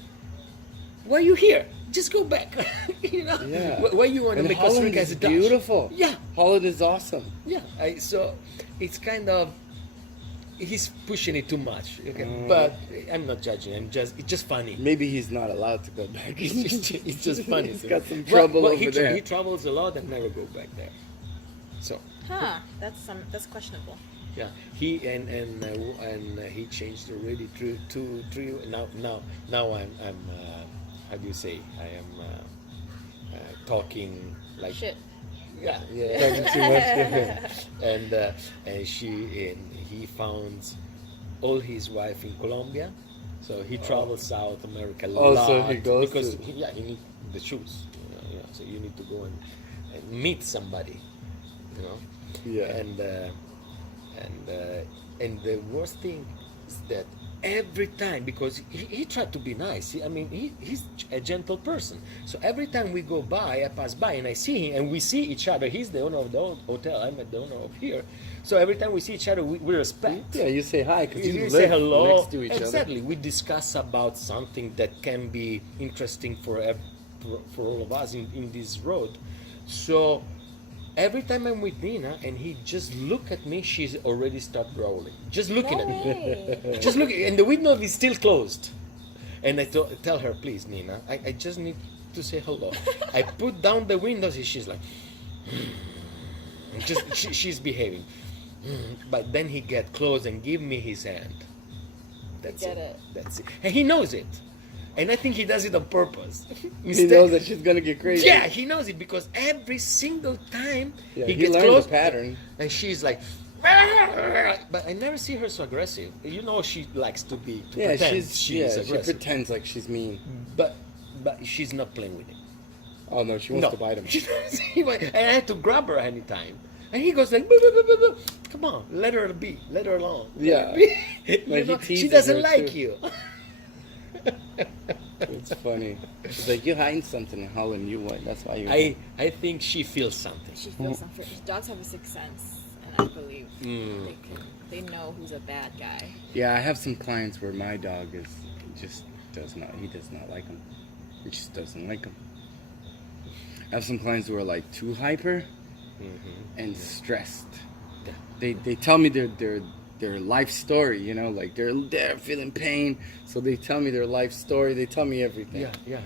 Why are you here? Just go back. You know. Yeah. Why you want to And make Costa Holland Rica is as a Dutch? beautiful. Yeah. Holland is awesome. Yeah. So it's kind of. he's pushing it too much. Okay, but I'm not judging. It's just funny. Maybe he's not allowed to go back. It's just funny. He's got some trouble over there. He travels a lot and never go back there. So. That's questionable. Yeah, he and he changed already three. Now I'm how do you say? I am talking like Shit. Yeah, talking too much. and he found all his wife in Colombia, so he travels South America a lot. So he goes because he needs the shoes. So you need to go and meet somebody, you know. Yeah. And the worst thing is that every time, because he tried to be nice. He's a gentle person. So every time we go by, I pass by and I see him, and we see each other. He's the owner of the hotel. I'm the owner of here. So every time we see each other, we respect. Yeah, you say hi because you say live hello next to each other. Exactly. We discuss about something that can be interesting for all of us in this road. So every time I'm with Nina and he just look at me, she's already start growling. Just looking at me. Just looking, and the window is still closed. And I tell her, please, Nina, I just need to say hello. I put down the windows and she's like, she's behaving. But then he get close and give me his hand. That's it. That's it. And he knows it. And I think he does it on purpose. He knows that she's gonna get crazy. Yeah, he knows it because every single time he gets learned close, the pattern. and she's like, but I never see her so aggressive. You know, she likes to pretend she's aggressive. She pretends like she's mean. But she's not playing with him. Oh no, she wants to bite him. And I had to grab her anytime. And he goes like, boo, boo, boo, boo, boo. Come on, let her be, let her alone. Yeah. She doesn't like you. It's funny. She's like, you're hiding something in Holland. You what? That's why you. I think she feels something. She feels something. Dogs have a sixth sense, and I believe they know who's a bad guy. Yeah, I have some clients where my dog does not like them. He just doesn't like them. I have some clients who are like too hyper and stressed. Yeah. They tell me their life story, you know, like they're feeling pain, so they tell me their life story. They tell me everything. Yeah.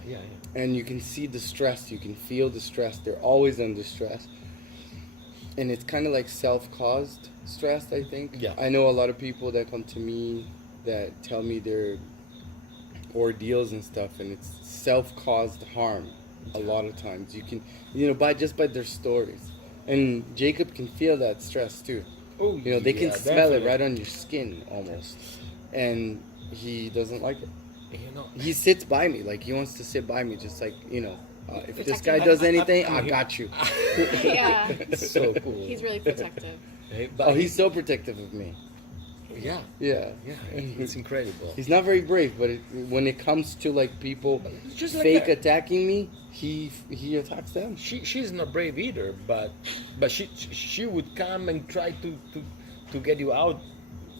And you can see the stress, you can feel the stress. They're always under stress, and it's kind of like self-caused stress, I think. Yeah. I know a lot of people that come to me that tell me their ordeals and stuff, and it's self-caused harm. A lot of times, you can, by their stories, and Jacob can feel that stress too. Oh, they can smell definitely. it right on your skin almost, and he doesn't like it. You He sits by me, like he wants to sit by me, just like if this guy does anything, I got you. Yeah. So cool. He's really protective. He's so protective of me. Yeah. It's incredible. He's not very brave, but when it comes to like people Just like fake that. attacking me, he attacks them. She's not brave either, but she would come and try to get you out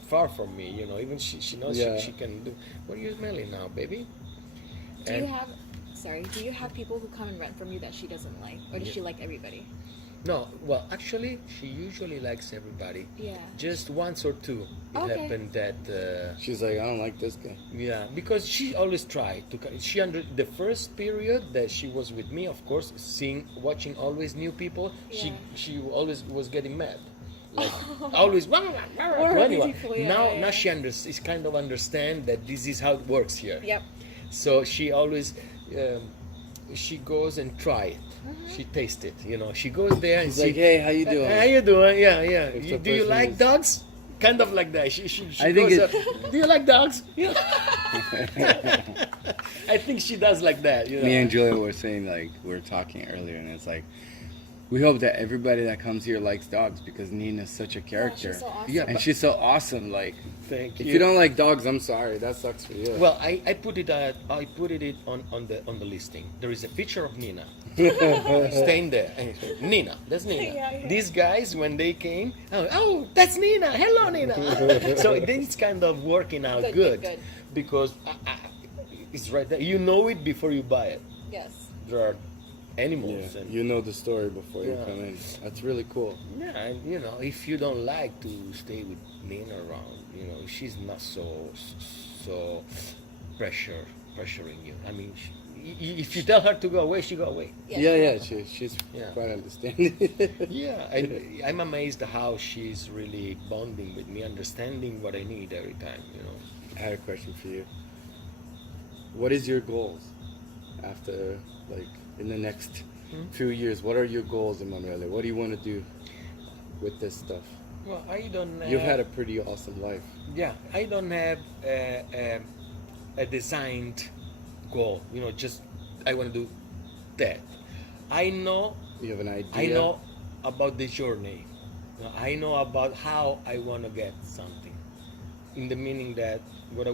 far from me. Even she knows she can do. What are you smelling now, baby? Do you have people who come and rent from you that she doesn't like, or does she like everybody? No, well, actually, she usually likes everybody. Yeah. Just once or two. It happened that. She's like, I don't like this guy. Yeah, because she always tried to. The first period that she was with me, of course, watching always new people. Yeah. She always was getting mad, like always. Anyway, now she is kind of understand that this is how it works here. Yep. So she always she goes and try it. She tastes it. She goes there and she's like, hey, how you doing? How you doing? Yeah. Do you like dogs? Kind of like that. She I think goes, do you like dogs? Yeah. I think she does like that. Me and Julia were saying, like, we were talking earlier, and it's like, we hope that everybody that comes here likes dogs because Nina's such a character. She's so awesome. Yeah, and she's so awesome. Like, thank if you don't like dogs, I'm sorry. That sucks for you. Well, I put it on the listing. There is a picture of Nina staying there. And Nina, that's Nina. Yeah. These guys, when they came, oh, that's Nina. Hello, Nina. So then it's kind of working out good. Because it's right there. You know it before you buy it. Yes. There are animals. Yeah, And, you know the story before you Yeah. come in. That's really cool. yeah, and if you don't like to stay with Nina around, she's not so pressuring you. I mean, if you tell her to go away, she go away. Yeah, she's Yeah. quite understanding. Yeah, and I'm amazed how she's really bonding with me, understanding what I need every time. I had a question for you. What is your goals after, like, in the next few years? What are your goals, Emanuele? What do you want to do with this stuff? Well, I don't. You've had a pretty awesome life. Yeah, I don't have a designed goal. Just I want to do that. I know. You have an idea. I know about the journey. I know about how I want to get something. In the meaning that what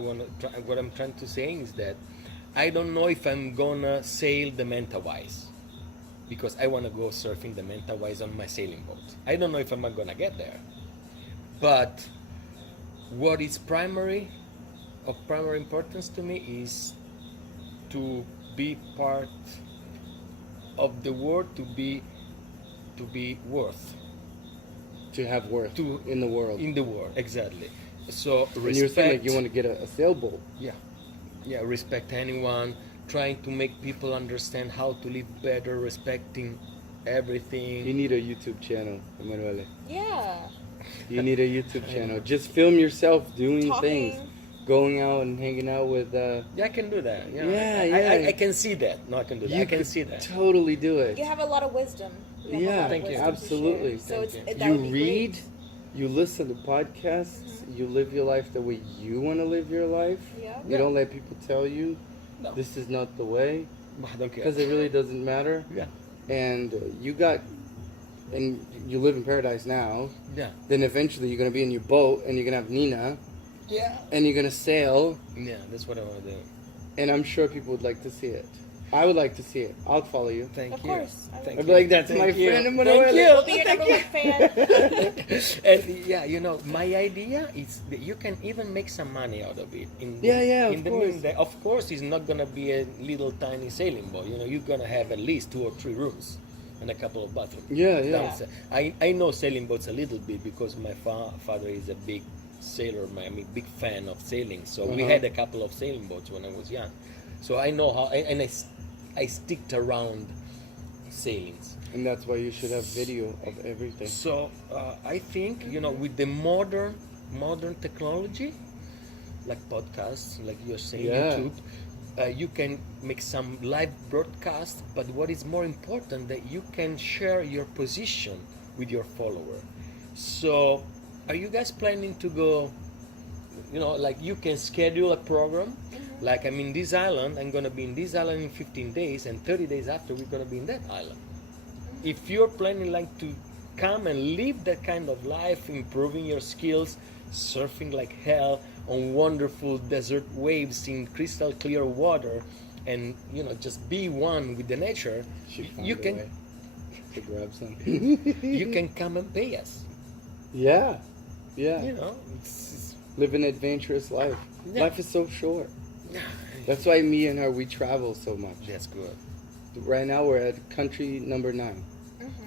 I'm trying to say is that I don't know if I'm gonna sail the Mentawais because I want to go surfing the Mentawais on my sailing boat. I don't know if I'm gonna get there, but what is of primary importance to me is to be part of the world, to be worth To have worth in the world. in the world, exactly. So And respect. you're saying like you want to get a sailboat. Yeah, respect anyone, trying to make people understand how to live better, respecting everything. You need a YouTube channel, Emanuele. Yeah. You need a YouTube channel. Just film yourself doing Talking. things. Going out and hanging out with... Yeah, I can do that. Yeah. I can see that. No, I can do that. I can see that. Totally do it. You have a lot of wisdom. You have a Yeah, lot of Thank you. wisdom to Absolutely. share. So Thank it's, you. that You would be read, great. you listen to podcasts, you live your life the way you want to live your life. Yeah. You don't let people tell you No. this is not the way, I don't care. because it really doesn't matter. Yeah. And you live in paradise now. Yeah. Then eventually you're gonna be in your boat and you're gonna have Nina Yeah. and you're gonna sail. Yeah, that's what I want to do. And I'm sure people would like to see it. I would like to see it. I'll follow you. Thank Of you. course. I Thank I'd you. be like, that's Thank my you. friend, Thank Emanuele. you. We'll be your number one fan. And yeah, my idea is that you can even make some money out of it. Of course. Mean that, of course, it's not gonna be a little tiny sailing boat. You're gonna have at least 2 or 3 rooms and a couple of bathrooms. Yeah. Downstairs. I know sailing boats a little bit because my father is a big sailor. I'm a big fan of sailing. So we had a couple of sailing boats when I was young. So I know how, and I sticked around sailings. And that's why you should have video of everything. So I think with the modern technology, like podcasts, like you're saying, Yeah. YouTube, you can make some live broadcast. But what is more important, that you can share your position with your follower. So, are you guys planning to go? Like you can schedule a program. Like I'm in this island, I'm gonna be in this island in 15 days, and 30 days after we're gonna be in that island. If you're planning like to come and live that kind of life, improving your skills, surfing like hell on wonderful desert waves in crystal clear water, and just be one with the nature, you can to grab some. you can come and pay us. Yeah. It's Live an adventurous life. Yeah. Life is so short. That's why me and her, we travel so much. that's good. Right now we're at country number 9.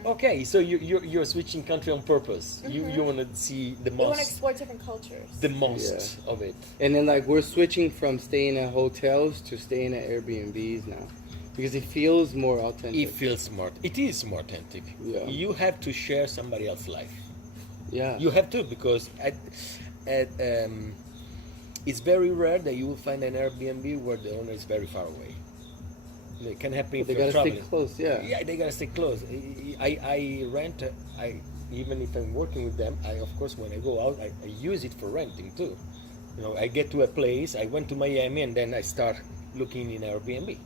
Okay, so you're switching country on purpose. You want to see the We want to most explore different cultures. of it. And then like we're switching from staying at hotels to staying at Airbnbs now. Because it feels more authentic. It feels smart. It is more authentic. Yeah. You have to share somebody else's life. Yeah. You have to, because it's very rare that you will find an Airbnb where the owner is very far away. It can happen if They you're gotta traveling. stay close, yeah. Yeah, they gotta stay close. I rent. Even if I'm working with them, of course when I go out, I use it for renting too. I get to a place. I went to Miami and then I start looking in Airbnb.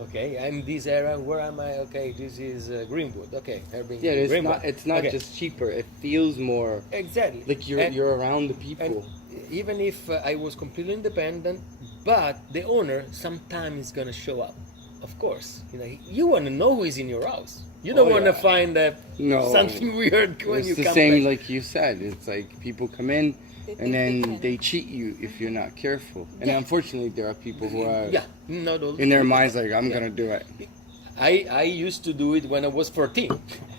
Okay, I'm this area. Where am I? Okay, this is Greenwood. Okay, Airbnb. Yeah, it's Greenwood. not. It's not Okay. just cheaper. It feels more Exactly. like you're around the people. And even if I was completely independent, but the owner sometimes is gonna show up. Of course, you want to know who is in your house. You don't Oh, want to yeah. find No. something weird when It's you the come same, back. like you said. It's like people come in They think and they then can. they cheat you if you're not careful. And unfortunately, there are people who are Yeah, not all. in their minds like, I'm Yeah. gonna do it. I used to do it when I was 14.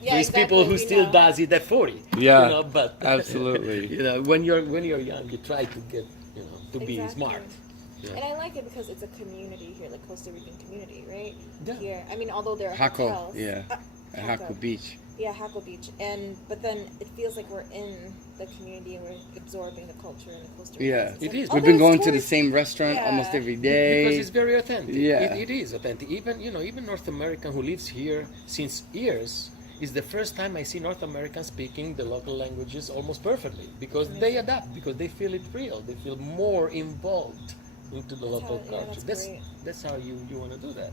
Yeah, There's exactly, people who we still know. does it at 40. Yeah, You know, but absolutely. you know, when you're young, you try to get, you know, to be Exactly. smart. Yeah. And I like it because it's a community here, like Costa Rican community, right? Yeah. Here, I mean, although there are Jaco, hotels. yeah. At Jaco Beach. Yeah, Jaco Beach, but then it feels like we're in the community and we're absorbing the culture in the Costa Rica. Yeah, It's it like, is. oh, We've been there's going to the tourists. same restaurant Yeah. almost every Because day. it's very authentic. Yeah. It is authentic. Even, you know, even North American who lives here since years, is the first time I see North Americans speaking the local languages almost perfectly, because they adapt, because they feel it real, they feel more involved into the local culture. That's how you want to do that.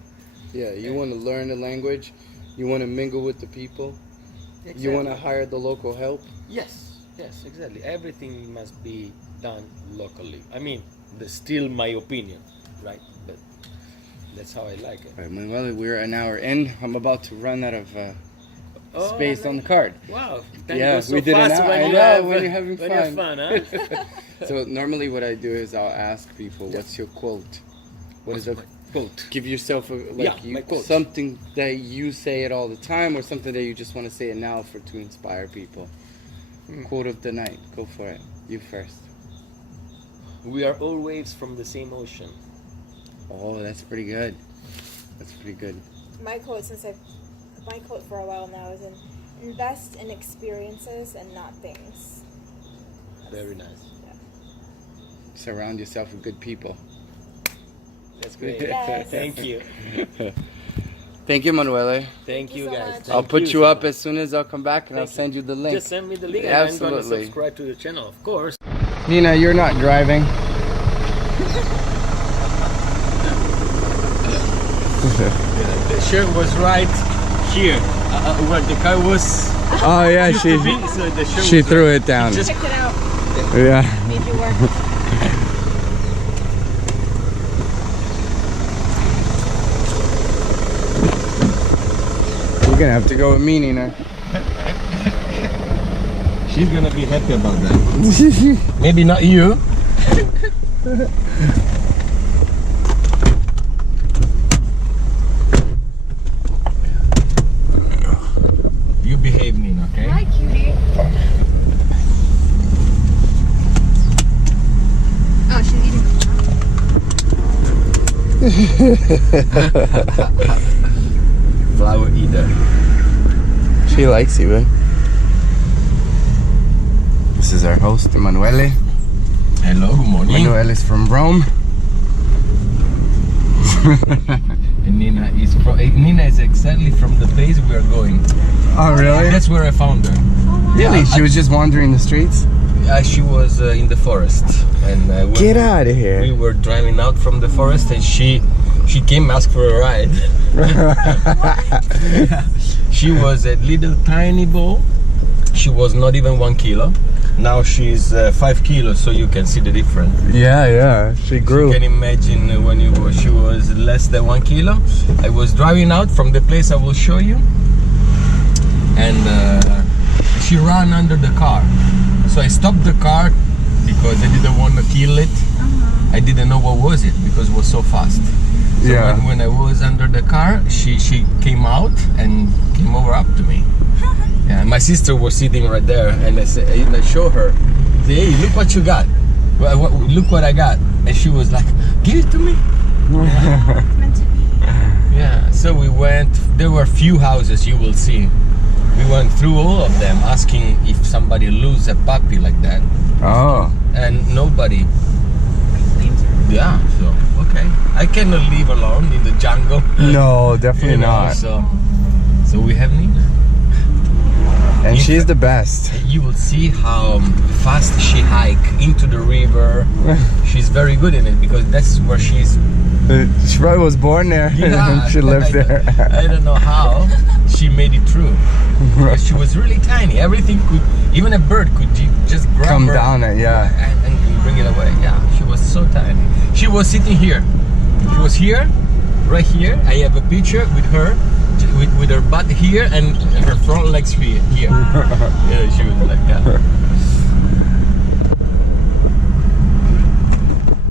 Yeah, you want to learn the language, you want to mingle with the people, you want to hire the local help. Yes, exactly. Everything must be done locally. I mean, that's still my opinion, right? But that's how I like it. All right, Manuel, we're an hour in. I'm about to run out of space on the card. Wow. Yeah, So we did an fast hour. when I you know, have, when you're having when fun. You're fun, huh? So normally what I do is I'll ask people, what's your quote? What is a quote? Give yourself my quote. something that you say it all the time, or something that you just want to say it now to inspire people. Quote of the night. Go for it. You first. We are all waves from the same ocean. Oh, that's pretty good. That's pretty good. My quote for a while now is invest in experiences and not things. Very nice. Yeah. Surround yourself with good people. That's great. Yes. Thank you. Thank you, Manuele. Thank you so guys. much. I'll Thank put you so up much. as soon as I'll come back, and Thank I'll send you the link. Just send me the link, and I'm going to Absolutely. subscribe to the channel, of course. Nina, you're not driving. The shirt was right here, where the car was. Oh yeah, So the shirt she was threw it down. Just Check it out. Yeah. Made you work. You're gonna have to go with me, Nina. She's gonna be happy about that. Maybe not you. You behave, Nina, okay? Hi, cutie. Oh, she's eating Flower eater. She likes you, eh? This is our host, Emanuele. Hello, good morning. Emanuele is from Rome. And Nina is exactly from the place we are going. Oh, really? That's where I found her. Really? Yeah, She was just wandering the streets? She was in the forest, and when Get out of we here. were driving out from the forest, and she came ask for a ride. She was a little tiny ball. She was not even 1 kilo. Now she's 5 kilos, so you can see the difference. Yeah. She grew. You can imagine when she was less than 1 kilo. I was driving out from the place I will show you, and she ran under the car. So I stopped the car because I didn't want to kill it. I didn't know what was it because it was so fast. So Yeah. when I was under the car, she came out and came over up to me. Yeah, and my sister was sitting right there, and I show her, say, hey, look what you got. Look what I got. And she was like, give it to me. meant to be. Yeah, so we went, there were few houses you will see. We went through all of them asking if somebody lose a puppy like that. Oh. And nobody. Yeah, so, okay. I cannot live alone in the jungle. No, definitely You know, not. So we have Nina. And she's the best. You will see how fast she hike into the river. She's very good in it because that's where she's. She probably was born there. Yeah, She lives there. I don't know how she made it through. Because she was really tiny. Everything could, even a bird could just grab Come her down it, yeah. and bring it away. Yeah, she was so tiny. She was sitting here. She was here, right here. I have a picture with her, with her butt here and her front legs here. Yeah, she was like that.